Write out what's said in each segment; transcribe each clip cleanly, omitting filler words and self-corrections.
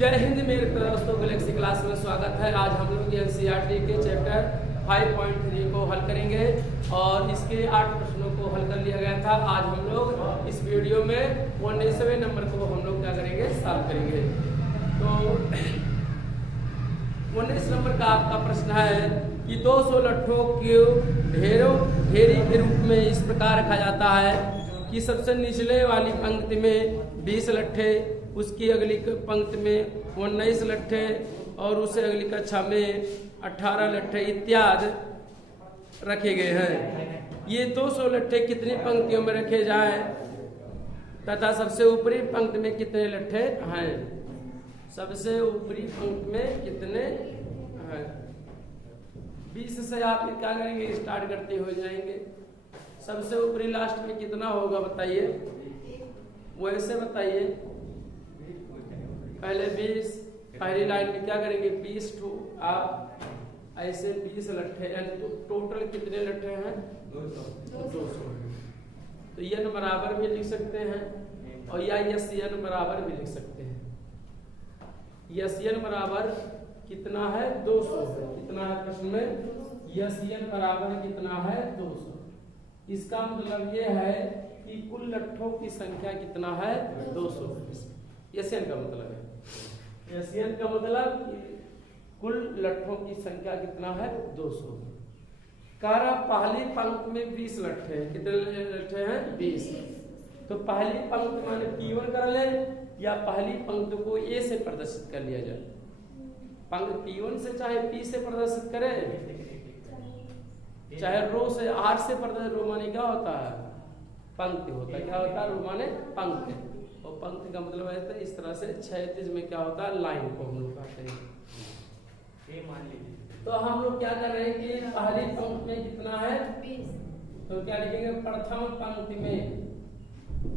जय हिंद मेरे दोस्तों, गैलेक्सी क्लास में स्वागत है। आज हम लोग एनसीईआरटी के चैप्टर 5.3 को हल करेंगे और इसके 8 प्रश्नों को हल कर लिया गया था। आज हम लोग इस वीडियो में 19वें नंबर को हम लोग क्या करेंगे, सॉल्व करेंगे। तो 19 नंबर का आपका प्रश्न है कि 200 लट्ठों को ढेरी के रूप में इस प्रकार रखा जाता है कि सबसे निचले वाली पंक्ति में 20 लट्ठे, उसकी अगली पंक्ति में 19 लट्ठे और उससे अगली कक्षा में 18 लट्ठे इत्यादि रखे गए हैं। ये 200 लट्ठे कितनी पंक्तियों में रखे जाएं तथा सबसे ऊपरी पंक्ति में कितने लट्ठे हैं। सबसे ऊपरी पंक्ति में कितने हैं। 20 से आप क्या करेंगे, स्टार्ट करते हो जाएंगे। सबसे ऊपरी लास्ट में कितना होगा बताइए, वैसे बताइए। पहले 20, पहली लाइन में क्या करेंगे 20 टू आप ऐसे 20 लट्ठे, यानी टोटल कितने लट्ठे हैं 200। तो यन बराबर भी लिख सकते हैं और या यस यन बराबर भी लिख सकते हैं। यस यन बराबर कितना है 200 है। कितना है प्रश्न में, यस यन बराबर कितना है 200। इसका मतलब ये है कि कुल लट्ठों की संख्या कितना है 200। यस यन का मतलब है, एशियन का मतलब कुल लट्ठों की संख्या कितना है 200। कह रहा पहली पंक्ति में 20 लट्ठे हैं। कितने लट्ठे हैं 20। तो पहली पंक्ति माने P1 कर ले या पहली पंक्ति को A से प्रदर्शित कर लिया जाए। पंक्ति P1 से चाहे P से प्रदर्शित करें, चाहे रो से R से प्रदर्शित। रो माने क्या होता है, पंक्ति होता है। क्या होता है रो माने पंक्ति, और पंक्ति का मतलब है तो इस तरह से क्षैतिज में क्या होता है लाइन को हम लोग कहते हैं। तो हम लोग क्या कर रहे हैं कि पहली पंक्ति में कितना है 20। तो क्या लिखेंगे, प्रथम पंक्ति में,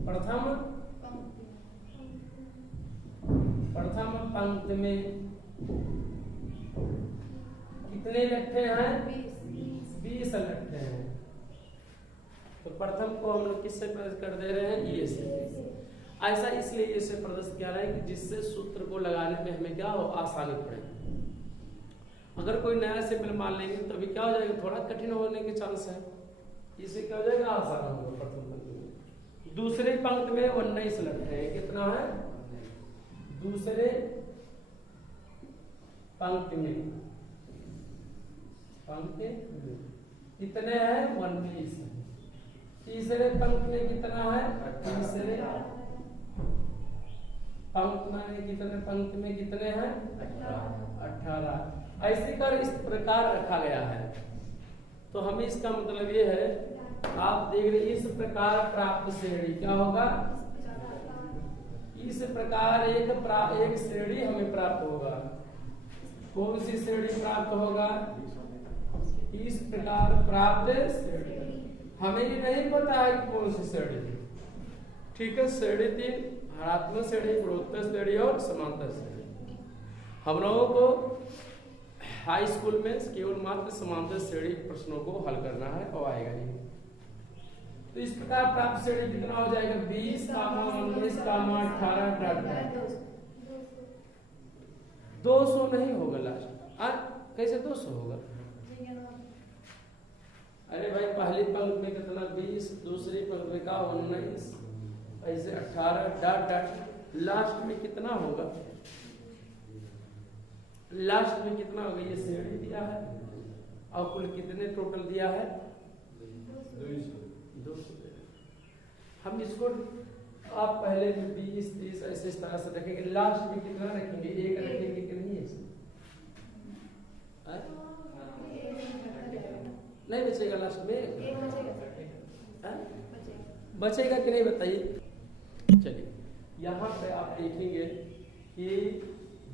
प्रथम पंक्ति में कितने लट्ठे हैं 20 लट्ठे हैं। तो प्रथम को हम लोग किससे प्रदर्शित कर दे रहे हैं, ये से। ऐसा इसलिए इसे प्रदर्शित किया है कि जिससे सूत्र को लगाने में हमें क्या हो, आसानी पड़े। अगर कोई नया सिंबल मान लेंगे तो अभी क्या हो जाएगा, थोड़ा कठिन होने के चांस है। इसे क्या हो जाएगा, आसान होगा। प्रथम पंक्ति में दूसरे पंक्ति में 19 लट्ठे हैं। कितना है दूसरे पंक्ति में कितने हैं 19। तीसरे पंक्ति में कितना है, तीसरे पंक्ति में कितने हैं 18। ऐसे कर इस प्रकार रखा गया है। तो हमें इसका मतलब ये है, आप देख रहे इस प्रकार प्राप्त श्रेणी क्या होगा, इस प्रकार एक श्रेणी हमें प्राप्त होगा। कौन सी श्रेणी प्राप्त होगा, इस प्रकार प्राप्त श्रेणी। हमें ये नहीं पता है कि कौन सी श्रेणी। ठीक है, श्रेणी 3, हरात्मक श्रेणी, गुणोत्तर श्रेणी और समांतर श्रेणी। हम लोगों को हाई स्कूल में केवल मात्र समांतर श्रेणी प्रश्नों को हल करना है और आएगा नहीं। तो इस प्रकार प्राप्त श्रेणी कितना हो जाएगा 20, 19, 18 200 नहीं होगा लास्ट। कैसे 200 होगा, अरे भाई पहली पंक्ति में कितना 20, दूसरी पंक्ति में का 19, ऐसे 18 डॉट डॉट लास्ट में कितना होगा, लास्ट में कितना होगा। ये श्रेणी दिया है और कुल कितने टोटल दिया है 200। हम इसको आप पहले 20, 30 ऐसे इस तरह से रखेंगे। लास्ट में कितना रखेंगे, 1 रखेंगे कि नहीं, नहीं बचेगा लास्ट में, बचेगा कि नहीं बताइए। चलिए यहाँ पे आप देखेंगे कि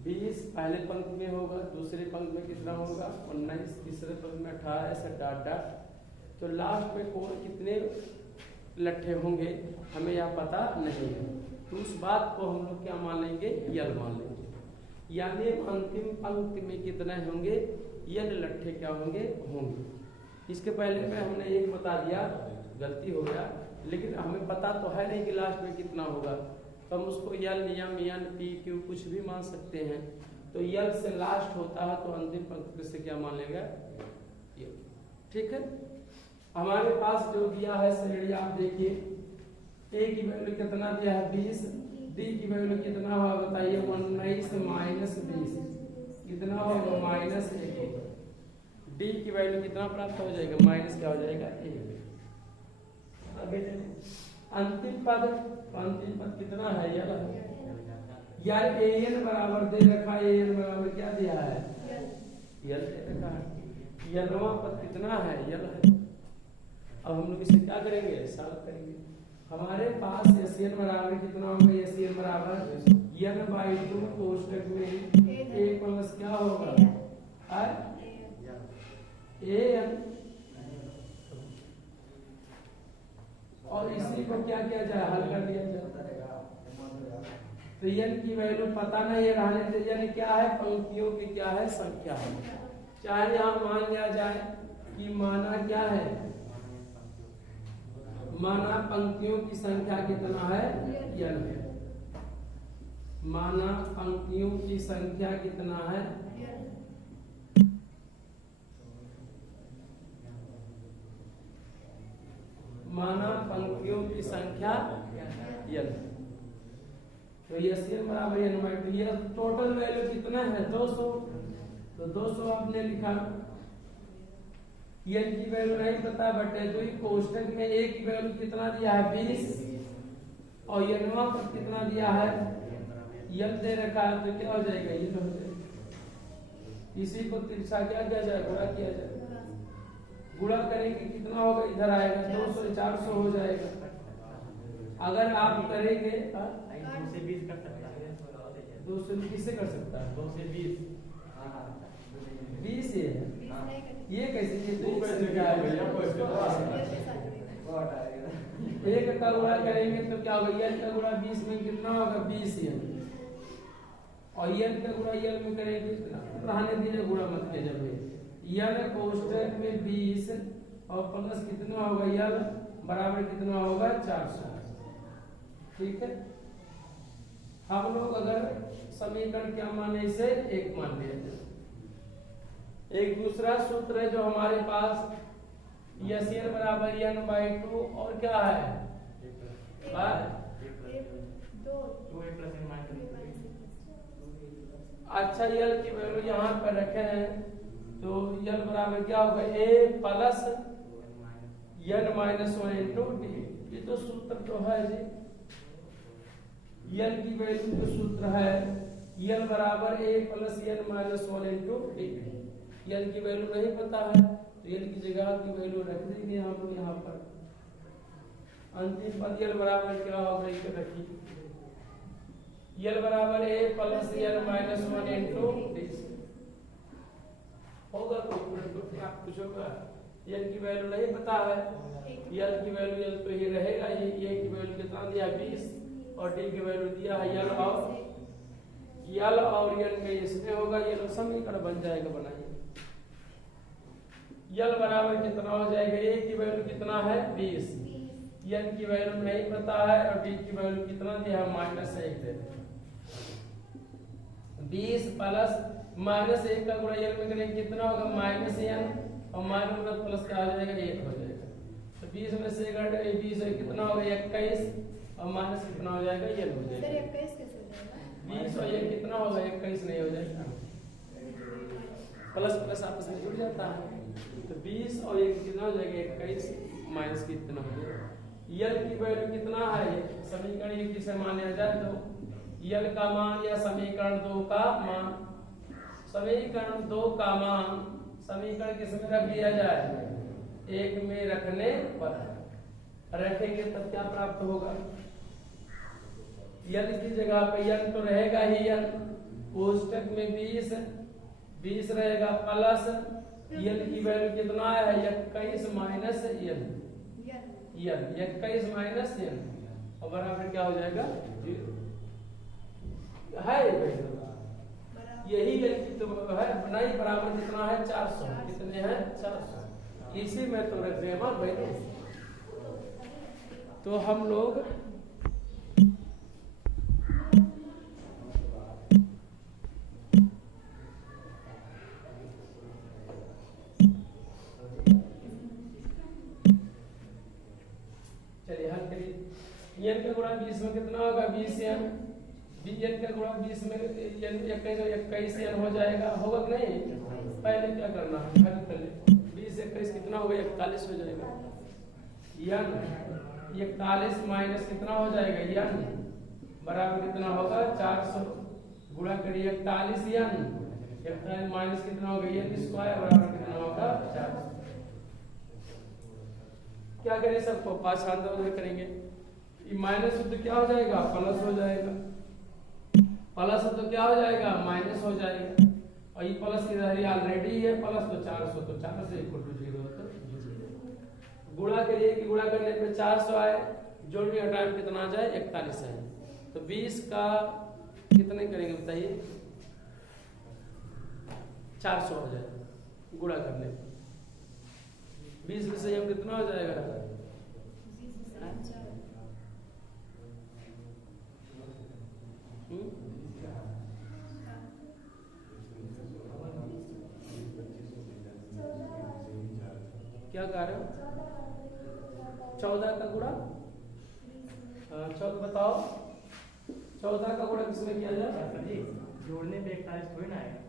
20 पहले पंक्ति में होगा, दूसरे पंक्ति में कितना होगा 19, तीसरे पंक्ति में 18, ऐसे डॉट डॉट। तो लास्ट में कौन कितने लट्ठे होंगे हमें यहाँ पता नहीं है। तो उस बात को हम लोग क्या मान लेंगे, यल मान लेंगे। यानी अंतिम पंक्ति में कितने होंगे, यल लट्ठे क्या होंगे। इसके पहले में हमने एक बता दिया, गलती हो गया, लेकिन हमें पता तो है नहीं कि लास्ट में कितना होगा। तो हम उसको यल एम एन पी क्यू कुछ भी मान सकते हैं। तो यल से लास्ट होता है तो अंतिम पंक्ति से क्या मान लेगा, यल। ठीक है, हमारे पास जो दिया है श्रेणी आप देखिए, ए की वैल्यू कितना दिया है 20, डी की वैल्यू कितना होगा बताइए 19 माइनस 20 कितना होगा -1, डी की वैल्यू कितना प्राप्त हो जाएगा माइनस क्या हो जाएगा 1। अंतिम पद कितना है यार an बराबर दे रखा है, an बराबर क्या दिया है यल दे रखा है, यलवा पद कितना है यल है। अब हम लोग इसे क्या करेंगे सॉल्व करेंगे। हमारे पास SN बराबर कितना होगा, SN बराबर n/2 कोष्टक में a प्लस क्या होगा an, और इसी को क्या किया जाए हल कर दिया जाए। तो n की वैल्यू पता नहीं है, रहने दे, यानी क्या है पंक्तियों की क्या है संख्या है। चाहे यहाँ मान लिया जाए कि माना क्या है, माना पंक्तियों की संख्या कितना है n है, माना पंक्तियों की संख्या कितना है, माना पंक्तियों की संख्या n। तो SN बराबर n/2, ये टोटल वैल्यू कितना है 200, तो 200 आपने लिखा। n की वैल्यू नहीं पता बटे तो कोष्टक में a की वैल्यू कितना दिया है 20 और n पर कितना दिया है n दे रखा है, तो क्या हो जाएगा ये हो जाएगा। इसी को तिरछा क्या किया जाए गुणा किया जाए, गुणा करेंगे कितना होगा इधर आएगा 200 400 हो जाएगा। अगर आप करेंगे 220 कर सकता है, 200 किससे कर सकता है 220 20 ये कैसे एक का गुणा करेंगे तो क्या होगा n का गुणा 20 में कितना होगा 20 n, और n का गुणा n में करेंगे रहने दीजिए गुणा मत कीजिए भाई। n कोष्टक में 20 और प्लस कितना होगा n बराबर कितना होगा 400। ठीक है, हम लोग अगर समीकरण क्या माने इसे 1 मान लिया जाए। एक दूसरा सूत्र है जो हमारे पास SN बराबर n/2 और क्या है अच्छा यल की वैल्यू यहाँ पर रखे हैं तो यल बराबर क्या होगा a प्लस n-1 × d। ये तो सूत्र तो है जी, यल की वैल्यू जो सूत्र है यल बराबर a प्लस n-1 × d। यल की वैल्यू नहीं पता है तो यल की जगह की वैल्यू रख देंगे हम लोग यहाँ पर। अंतिम पद यल बराबर क्या होगा ये रखिए, यल बराबर a प्लस n-1 × d होगा। तो कुछ होगा, यल की वैल्यू नहीं पता है, यल की वैल्यू यल तो ये रहेगा, ये a की वैल्यू कितना दिया 20 और d की वैल्यू दिया है यल और n में इसमें होगा, ये समीकरण बन जाएगा। बनाइए यल बराबर कितना हो जाएगा, a की वैल्यू कितना है 20, n की वैल्यू नहीं पता है और d की वैल्यू कितना दिया है -1 दे 20 प्लस -1 का गुणा n में करेंगे कितना होगा -n और माइनस प्लस क्या हो जाएगा 1 हो जाएगा। तो 20 में से 1 20 कितना होगा 21 और माइनस कितना हो जाएगा ये हो जाएगा 20 और ये कितना होगा 21 नहीं हो जाएगा, प्लस प्लस आपस में जुड़ जाता है। तो 20 और ये कितना हो जाएगा 21 माइनस कितना हो जाएगा। यल की वैल्यू कितना है, समीकरण एक किसे मान लिया जाए तो यल का मान या समीकरण 2 का मान, समीकरण 2 का मान समीकरण किस में रख दिया जाए 1 में रखने पर, रखेंगे तब क्या प्राप्त होगा, यल की जगह पे n तो रहेगा ही n, कोष्टक में 20 रहेगा प्लस यल की वैल्यू कितना है 21 माइनस n, 21 माइनस n और बराबर क्या हो जाएगा 0 है। यही यल की तो है नहीं बराबर कितना है 400, कितने हैं 400, इसी में तो रख रहे हैं भाई। तो हम लोग n का गुणा 20 में कितना होगा 20n, bn का गुणा 20 में n 21n हो जाएगा, होगा कि नहीं? पहले क्या करना है, पहले 20 21 कितना होगा 41 हो जाएगा। n 41 माइनस कितना हो जाएगा n बराबर कितना होगा 400, गुणा करिए 41n माइनस कितना होगा n स्क्वायर बराबर कितना होगा 400। क्या करें सबको पाछांतर करेंगे, ये माइनस हो तो क्या हो जाएगा प्लस हो जाएगा, प्लस हो तो क्या हो जाएगा माइनस हो जाएगा, और ये प्लस इधर ऑलरेडी है प्लस, तो 400 तो 400 इक्वल टू 0 तो गुणा करिए कि गुणा करने पे 400 आए, जोड़ने का टाइम कितना आ जाए 41 है, तो 20 का कितने करेंगे बताइए 400 हो जाए गुणा करने पे, 20 में से हम कितना हो जाएगा क्या कह रहे हो 14 का गुणा, 14 बताओ 14 का गुणा किसमें किया जाए, जोड़ने पे 41 थोड़ी ना आएगा।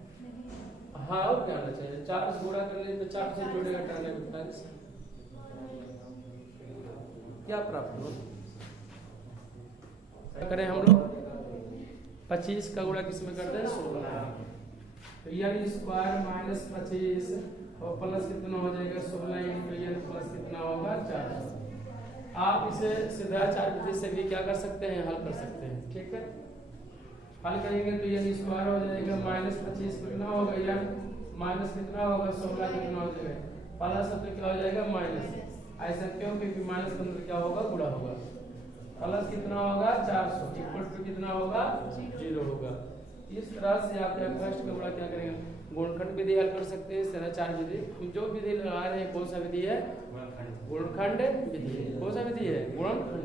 हाँ और क्या आना चाहिए, 4 से गुणा करने पे 4 से जोड़ेगा 41, क्या प्राप्त हो करें हम लोग 25 का गुणा किसमें करते हैं 16, तो n स्क्वायर माइनस 25 और प्लस कितना हो जाएगा 16 इंटू n प्लस कितना होगा 4। आप इसे सीधा 4 विधि से भी क्या कर सकते हैं हल कर सकते हैं, ठीक है। हल करेंगे तो n स्क्वायर हो जाएगा माइनस 25 कितना होगा n माइनस कितना होगा 16 कितना हो जाएगा प्लस तो क्या हो जाएगा माइनस, ऐसा क्यों क्योंकि माइनस के अंदर क्या होगा गुणा होगा, प्लस कितना होगा 400 इक्वल टू कितना होगा 0 होगा। इस तरह से आप फर्स्ट का गुणा क्या करेंगे गुणनखंड विधि हल कर सकते हैं, इस तरह 4 विधि जो विधि लगा रहे हैं कौन सा विधि है गुणनखंड विधि, कौन सा विधि है गुणनखंड।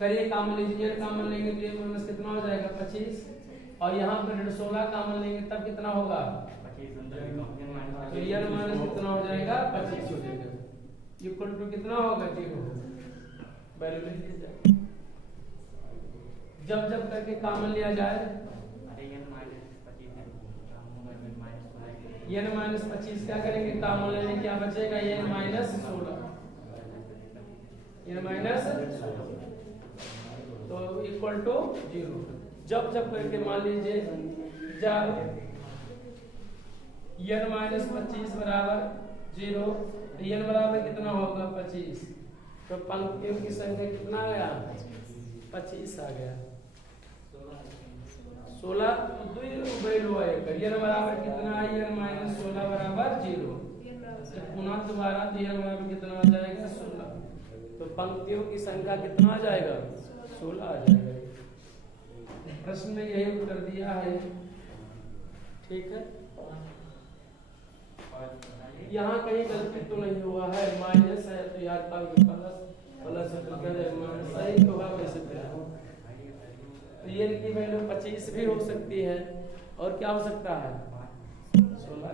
करिए कामन लीजिए, कामन लेंगे तो ये माइनस कितना हो जाएगा 25 और यहाँ पर 16 कामन लेंगे तब कितना होगा 25, तो ये माइनस कितना हो जाएगा 25 हो जाएगा इक्वल टू कितना होगा 0, वैल्यू लिख दीजिए। जब जब करके कामन लिया जाए n माइनस 25 क्या करेंगे कामन लेने क्या बचेगा n माइनस 16, n माइनस 16 तो इक्वल टू 0। जब जब करके मान लीजिए जब n माइनस 25 बराबर 0, n बराबर कितना होगा 25, तो पंक्तियों की संख्या कितना आ गया 25 आ गया, 16 वैल्यू आएगा n बराबर कितना है n माइनस 16 बराबर 0, पुनः दोबारा तो n बराबर कितना आ जाएगा 16, तो पंक्तियों की संख्या कितना आ जाएगा 16 आ जाएगा। प्रश्न में यही उत्तर दिया है, ठीक है। यहाँ कहीं गलती तो नहीं हुआ है, माइनस है तो यार प्लस प्लस सही तो है वैसे तो n की वैल्यू 25 भी हो सकती है और क्या हो सकता है 16।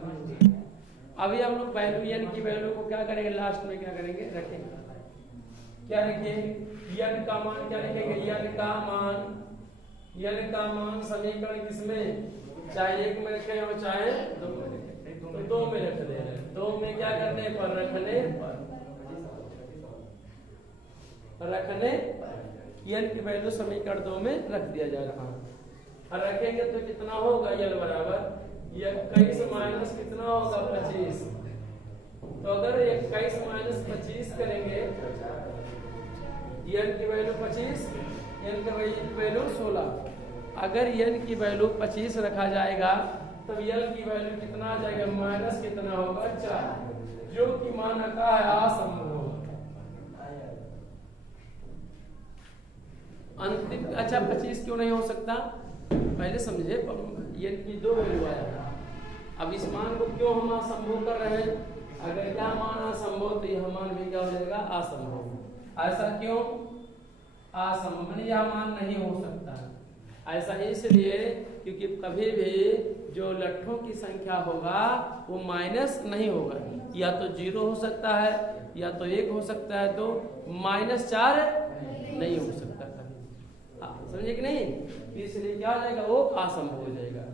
अभी हम लोग वैल्यू n की वैल्यू को क्या करेंगे लास्ट में क्या करेंगे रखेंगे, क्या रखेंगे n का मान क्या लिखेंगे n का मान समीकरण किसमें चाहे 1 में रखें और चाहे 2 में रखें, तो 2 में रख दे रहे, 2 में क्या करने पर रखने n की वैल्यू समीकरण 2 में रख दिया जा रहा है, और रखेंगे तो कितना होगा n बराबर 21 माइनस कितना होगा 25, तो अगर 21 माइनस 25 करेंगे n की वैल्यू 25 n की वैल्यू 16, अगर n की वैल्यू 25 रखा जाएगा तब n की वैल्यू कितना आ जाएगा माइनस कितना होगा 4, जो कि मान का है असंभव अंतिम। अच्छा 25 क्यों नहीं हो सकता पहले समझे, n की 2 वैल्यू आया था, अब इस मान को क्यों हम असंभव कर रहे हैं, अगर क्या मान असंभव तो यह मान भी क्या हो जाएगा असंभव। ऐसा क्यों असंभव माने यह मान नहीं हो सकता, ऐसा इसलिए क्योंकि कभी भी जो लट्ठों की संख्या होगा वो माइनस नहीं होगा, या तो 0 हो सकता है या तो 1 हो सकता है, तो -4 नहीं हो सकता कभी। समझे कि नहीं? इसलिए क्या हो जाएगा, वो असंभव हो जाएगा।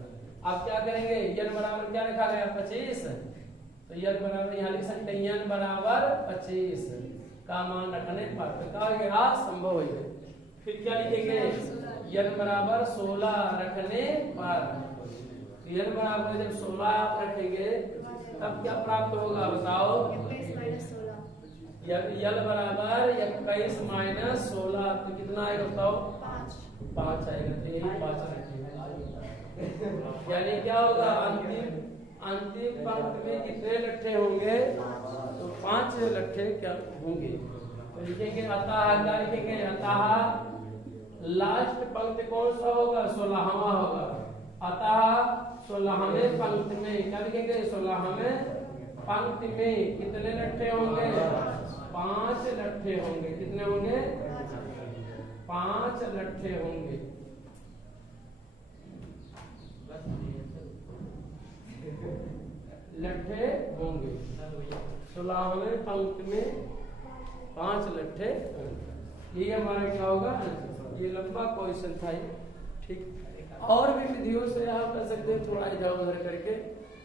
अब क्या करेंगे, n बराबर क्या रखा गया 25, तो n बराबर यहाँ लिख सकते हैं n बराबर 25 का मान रखने पर क्या हो गया, असंभव हो गया। फिर क्या लिखेंगे, n बराबर 16 रखने पर, n बराबर जब 16 आप रखेंगे तब क्या प्राप्त होगा बताओ, l बराबर 21 - 16 तो कितना आएगा बताओ, 5 आएगा। तो यही 5 रखेंगे, यानी क्या होगा, अंतिम पंक्ति में कितने लट्ठे होंगे, तो 5 लट्ठे क्या होंगे। तो लिखेंगे अतः, क्या लिखेंगे, अतः लास्ट पंक्ति कौन सा होगा, 16वां होगा। अतः 16वें पंक्ति में क्या लिखेंगे, 16वें पंक्ति में कितने लट्ठे होंगे, 5 लट्ठे होंगे। कितने होंगे, 5 लट्ठे होंगे। लट्ठे होंगे 16वें पंक्ति में 5 लट्ठे होंगे। ये हमारा क्या होगा, ये लंबा क्वेश्चन था ये, ठीक। और भी विधियों से आप कर सकते हैं, थोड़ा इधर उधर करके,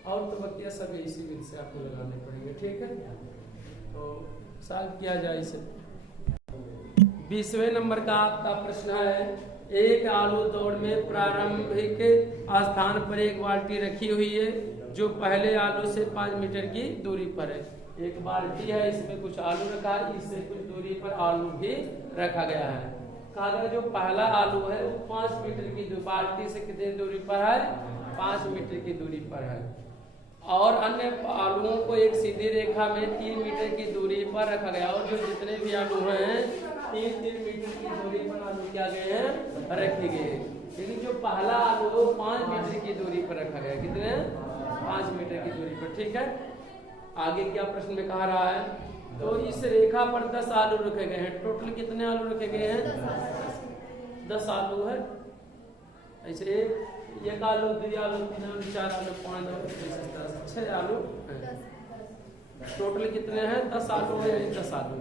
और तो बतिया सब इसी विधि से आपको लगाने पड़ेंगे, ठीक है। तो सॉल्व किया जाए इसे। 20वें नंबर का आपका प्रश्न है, एक आलू दौड़ में प्रारंभिक स्थान पर एक बाल्टी रखी हुई है जो पहले आलू से 5 मीटर की दूरी पर है। एक बाल्टी है, इसमें कुछ आलू रखा है, इससे कुछ दूरी पर आलू भी रखा गया है। कहा गया जो पहला आलू है वो 5 मीटर की बाल्टी से कितनी दूरी पर है, 5 मीटर की दूरी पर है, और अन्य आलूओं को एक सीधी रेखा में 3 मीटर की दूरी पर रखा गया। और जो जितने भी आलू हैं 3-3 मीटर की दूरी पर आलू क्या गए हैं, रखे गए। लेकिन जो पहला आलू है वो 5 मीटर की दूरी पर रखा गया। कितने, 5 मीटर की दूरी पर, ठीक है। आगे क्या प्रश्न में कहा रहा है, तो इस रेखा पर 10 आलू रखे गए हैं। टोटल कितने आलू रखे गए हैं, 10 आलू है। ऐसे 1 आलू, 2 आलू, 3 आलू, 4 आलू, 5 आलू, 6 आलू, टोटल कितने हैं, 10 आलू है, 10 आलू।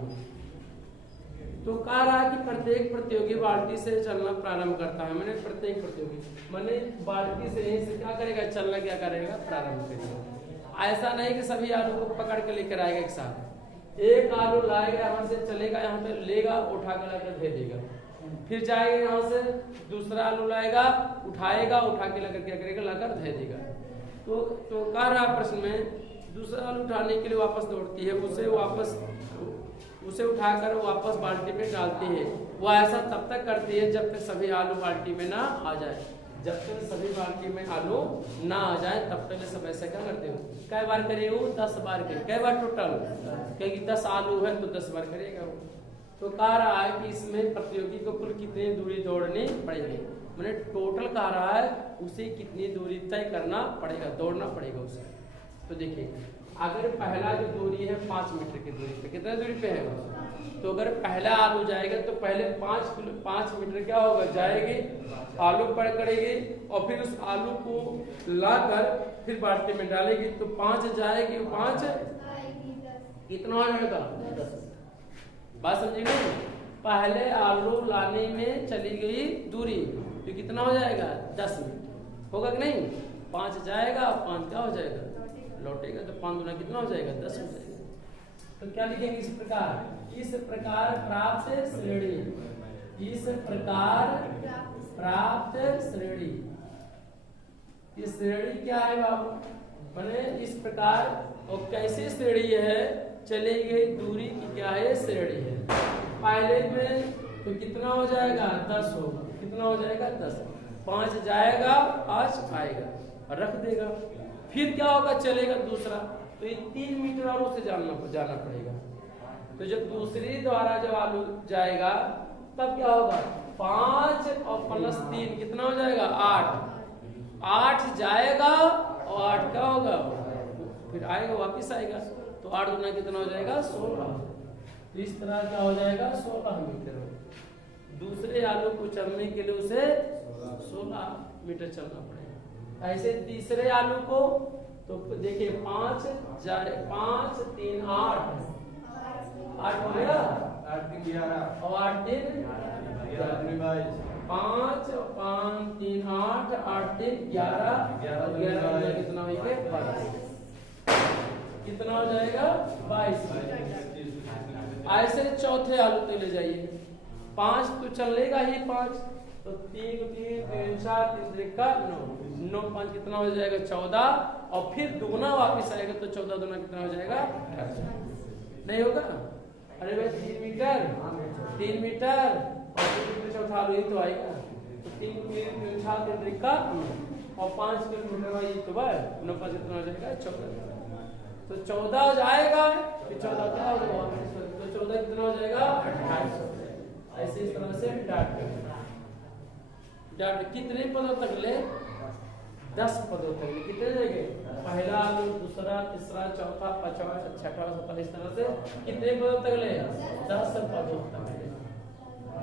तो कह रहा है कि प्रत्येक प्रतियोगी बाल्टी से चलना प्रारंभ करता है। मैंने प्रत्येक प्रतियोगी मैंने बाल्टी से यहीं से क्या करेगा, चलना क्या करेगा, प्रारंभ करेगा। ऐसा नहीं कि सभी आलू को पकड़ के लेकर आएगा एक साथ। एक आलू लाएगा यहाँ से, चलेगा यहाँ पे, लेगा, उठा कर लाकर दे देगा, फिर जाएगा यहाँ से, दूसरा आलू लाएगा, उठाएगा, उठा के लाकर क्या करेगा, लाकर दे देगा। तो कह रहा प्रश्न में, दूसरा आलू उठाने के लिए वापस दौड़ती है, उसे उठाकर वापस बाल्टी में डालती है। वो ऐसा तब तक करती है जब तक सभी आलू बाल्टी में ना आ जाए। जब तक सभी बाल्टी में आलू ना आ जाए तब तक सब ऐसा क्या करते हो, कई बार करेगा, 10 बार करे, कई बार टोटल, क्योंकि 10 आलू है तो 10 बार करेगा वो। तो कह रहा है कि इसमें प्रतियोगी को कुल कितनी दूरी दौड़नी पड़ेगी। मैंने टोटल कह रहा है उसे कितनी दूरी तय करना पड़ेगा, दौड़ना पड़ेगा उसे। तो देखिए, अगर पहला जो दूरी है 5 मीटर की दूरी पे, कितना दूरी पे है, तो अगर पहला आलू जाएगा तो पहले 5 मीटर क्या होगा, जाएगी, आलू पकड़ेगी, और फिर उस आलू को लाकर फिर बाल्टी में डालेगी, तो 5 जाएगी, 5 कितना हो जाएगा, 10। बात समझेंगे, पहले आलू लाने में चली गई दूरी तो कितना हो जाएगा, 10 मिनट होगा कि नहीं। 5 जाएगा, 5 क्या हो जाएगा, लौटेगा, तो 5 गुना कितना हो जाएगा, 10 हो जाएगा। तो क्या लिखेंगे, इस प्रकार प्राप्त श्रेणी, इस प्रकार प्राप्त श्रेणी। ये श्रेणी क्या है बाबू, मैंने इस प्रकार, और कैसी श्रेणी है, चली गई दूरी की क्या है, श्रेणी है। पहले में तो कितना हो जाएगा, 10 होगा, कितना हो जाएगा, 10। 5 जाएगा, 5 आएगा, रख देगा, फिर क्या होगा, चलेगा दूसरा, तो ये 3 मीटर और उसे जाना पड़ेगा। तो जब दूसरी द्वारा जब आलू जाएगा तब क्या होगा, 5 और +3 कितना हो जाएगा, 8 जाएगा, और 8 क्या होगा, फिर आएगा, वापिस आएगा, तो 8 गुना कितना हो जाएगा, 16। तो इस तरह क्या हो जाएगा, 16 मीटर। दूसरे आलू को चलने के लिए उसे 16 मीटर चलना पड़ेगा। ऐसे तीसरे आलू को तो देखिए 5 जाए, 5 3 8, 8 हो गया 8 3 11 और 8 दिन 11 3 22 5 5 3 8 8 दिन 11 और 11 कितना हो गया 22 कितना हो जाएगा 22। ऐसे चौथे आलू तो ले जाइए 5 तो चलेगा ही 5 तो 3 3 3 4 3 का 9 9 5 कितना हो जाएगा 14 और फिर दुगना वापस आएगा तो 14 दुगना कितना हो जाएगा 28 नहीं होगा। अरे भाई 3 मीटर 3 मीटर और 3 मीटर चौथा आलू ही तो आएगा तो 3 3 3 4 3 का और 5 किलोमीटर वाली तो बस 9 5 कितना हो जाएगा 14 तो 14 हो जाएगा फिर 14 क्या होगा तो 14 कितना हो जाएगा 28 हो जाएगा। ऐसे इस तरह से डाट कितने पदों तक ले 10 पदों तक ले कितने जगह पहला आलू दूसरा तीसरा चौथा पांचवा छठा सातवां इस तरह से कितने पदों तक ले 10 पदों तक ले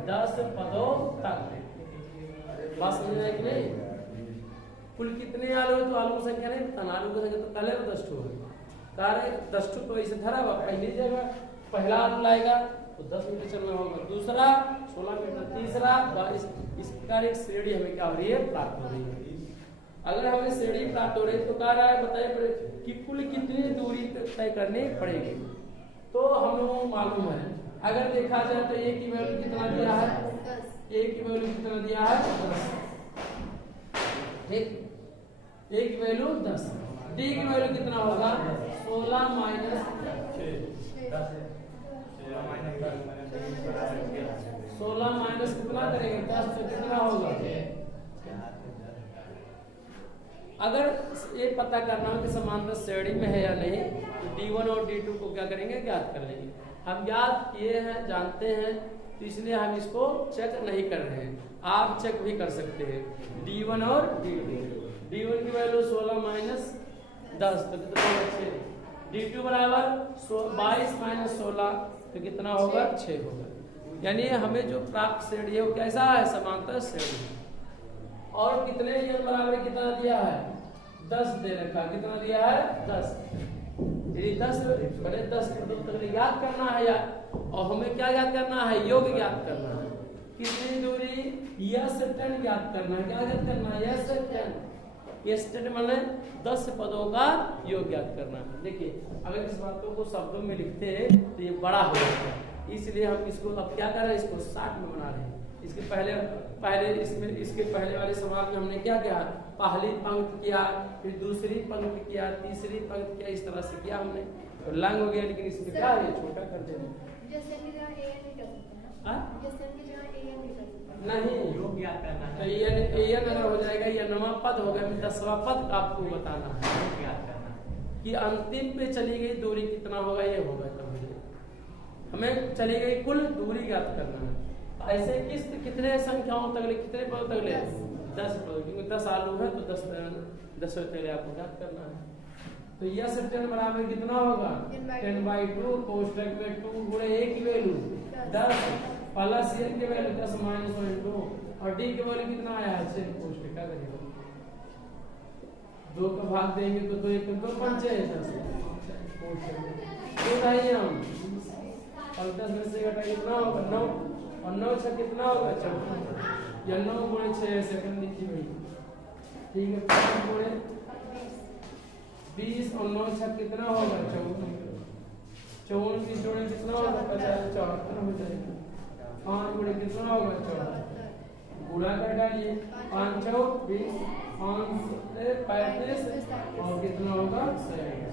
10 पदों तक बात समझ में आई कि नहीं। कुल कितने आलू है तो आलू की संख्या नहीं बताना आलू की संख्या तो पहले तो 10 होगा कार्य 10 तो ऐसे धरा हुआ पहली जगह पहला आलू लाएगा तो 10 मीटर चलना होगा दूसरा 16 मीटर तीसरा इस प्रकार एक श्रेणी हमें क्या हो रही है प्राप्त हो रही है। अगर हमें श्रेणी प्राप्त हो रही है तो कह रहा है बताइए कि कुल कितनी दूरी तय करनी पड़ेगी तो हम लोगों को मालूम है। अगर देखा जाए तो ए की वैल्यू कितना दिया है ए की वैल्यू कितना दिया है 10 ठीक ए की वैल्यू 10 डी की वैल्यू कितना होगा 16 माइनस 16 माइनस कितना करेंगे 10 तो कितना होगा। अगर ये पता करना हो कि समांतर श्रेणी में है या नहीं तो D1 और D2 को क्या करेंगे ज्ञात कर लेंगे। हम ज्ञात किए हैं जानते हैं तो इसलिए हम इसको चेक नहीं कर रहे हैं आप चेक भी कर सकते हैं D1 और D2। D1 की वैल्यू 16 माइनस 10 तो कितना होगा 6 D2 बराबर 22 माइनस 16 तो कितना होगा 6 होगा। यानी हमें जो प्राप्त श्रेणी है वो कैसा है समांतर श्रेणी और कितने n बराबर कितना दिया है 10 दे रखा कितना दिया है 10 यदि 10 बड़े 10 तक याद करना है या और हमें क्या याद करना है योग याद करना है कितनी दूरी यस 10 याद करना है क्या याद करना है यस 10 ये स्टेट माने 10 पदों का योग याद करना है। देखिए अगर इस बातों को शब्दों में लिखते हैं तो ये बड़ा हो जाता है इसलिए हम इसको अब क्या कर रहे हैं इसको 60 में बना रहे हैं। इसके पहले इसमें इसके पहले वाले सवाल में हमने क्या किया पहली पंक्ति किया फिर दूसरी पंक्ति किया तीसरी पंक्ति किया इस तरह से किया हमने तो लंग हो गया लेकिन इसमें क्या है छोटा कर देना नहीं योग याद करना तो ये अगर हो जाएगा ये 9वां पद होगा फिर 10वां पद आपको बताना है योग याद करना कि अंतिम पे चली गई दूरी कितना होगा ये होगा तब हमें चली गई कुल दूरी ज्ञात करना है। ऐसे कितने संख्याओं तक ले कितने पदों तक ले 10 पद क्योंकि 10 आलू है तो 10 तक आपको ज्ञात करना है। तो यह 10 बराबर कितना होगा 10/2 कोष्टक में 2 गुणे a की वैल्यू 10 प्लस n की वैल्यू 10 माइनस 2 और d की वैल्यू कितना आया है 6 कोष्टक का करेगा 2 का भाग देंगे तो 2 1 2 5 है 10 कोष्टक 2 ढाई हम और 10 में से घटा कितना होगा 9 और 9 6 कितना होगा 14 या 9 गुणे 6 सेकंड लीजिए भाई ठीक है 5 गुणे 20 और 9 6 कितना होगा 54 54 20 जोड़े कितना होगा 50 74 हो जाएगा 5 गुणे कितना होगा 14 गुणा कर डालिए 5 4 20 5 35 और कितना होगा 70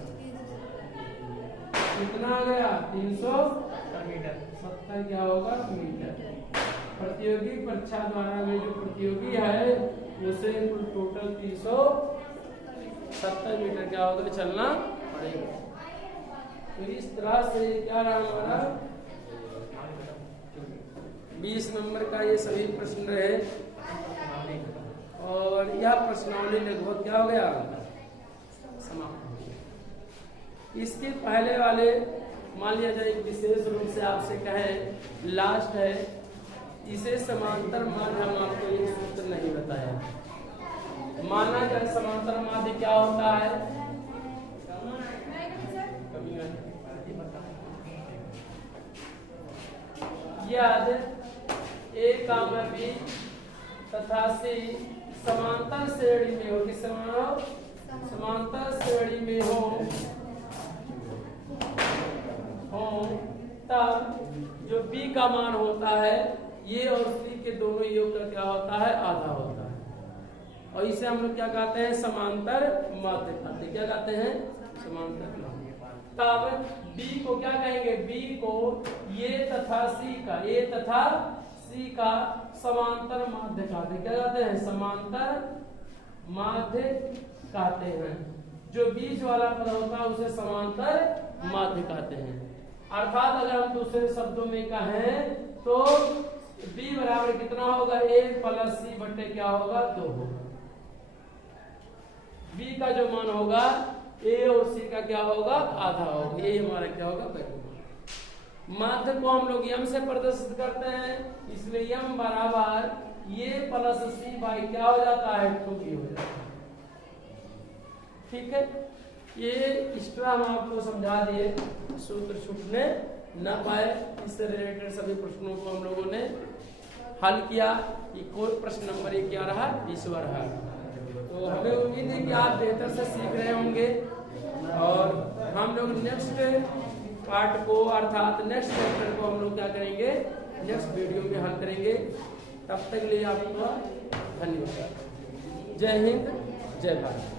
कितना आ गया 300 मीटर 70 क्या होगा मीटर। प्रतियोगी परीक्षा द्वारा में जो प्रतियोगी है उसे टोटल 370 मीटर क्या होगा चलना पड़ेगा। तो इस तरह से क्या रहा हमारा 20 नंबर का ये सभी प्रश्न रहे और यह प्रश्नावली लगभग क्या हो गया समाप्त हो गया। इसके पहले वाले मान लिया जाए विशेष रूप से आपसे कहे लास्ट है इसे समांतर माध्य हम आपको ये सूत्र नहीं बताया। माना जाए समांतर माध्य क्या होता है यदि ए कामा बी तथा सी समांतर श्रेणी में हो, किस समांतर श्रेणी में हो तब जो b का मान होता है ये और c के दोनों योग का क्या होता है, आधा होता है। और इसे हम लोग क्या कहते हैं, समांतर माध्य कहते हैं। क्या कहते हैं, समांतर माध्य। तब b को क्या कहेंगे, b को ये तथा c का समांतर माध्य कहते हैं। क्या कहते हैं, समांतर माध्य कहते हैं। जो बीच वाला पद होता है उसे समांतर माध्य कहते हैं। अर्थात अगर हम दूसरे शब्दों में कहें तो b बराबर कितना होगा, a प्लस c बट्टे क्या होगा, 2 होगा। b का जो मान होगा a और c का क्या होगा, आधा होगा। ये हमारा क्या होगा, परिमाण। माध्य को हम लोग यम से प्रदर्शित करते हैं, इसलिए यम बराबर a प्लस c बाई क्या हो जाता है, 2b हो जाता है। ठीक है, ये इस तरह हम आपको समझा दिए, सूत्र छूटने न पाए। इससे रिलेटेड सभी प्रश्नों को हम लोगों ने हल किया। कि कोई प्रश्न नंबर 1 क्या रहा, 20 रहा। तो हमें उम्मीद है कि आप बेहतर से सीख रहे होंगे और हम लोग नेक्स्ट पार्ट को अर्थात नेक्स्ट चैप्टर को हम लोग क्या करेंगे, नेक्स्ट वीडियो में हल करेंगे। तब तक के लिए आपको धन्यवाद। जय हिंद, जय भारत।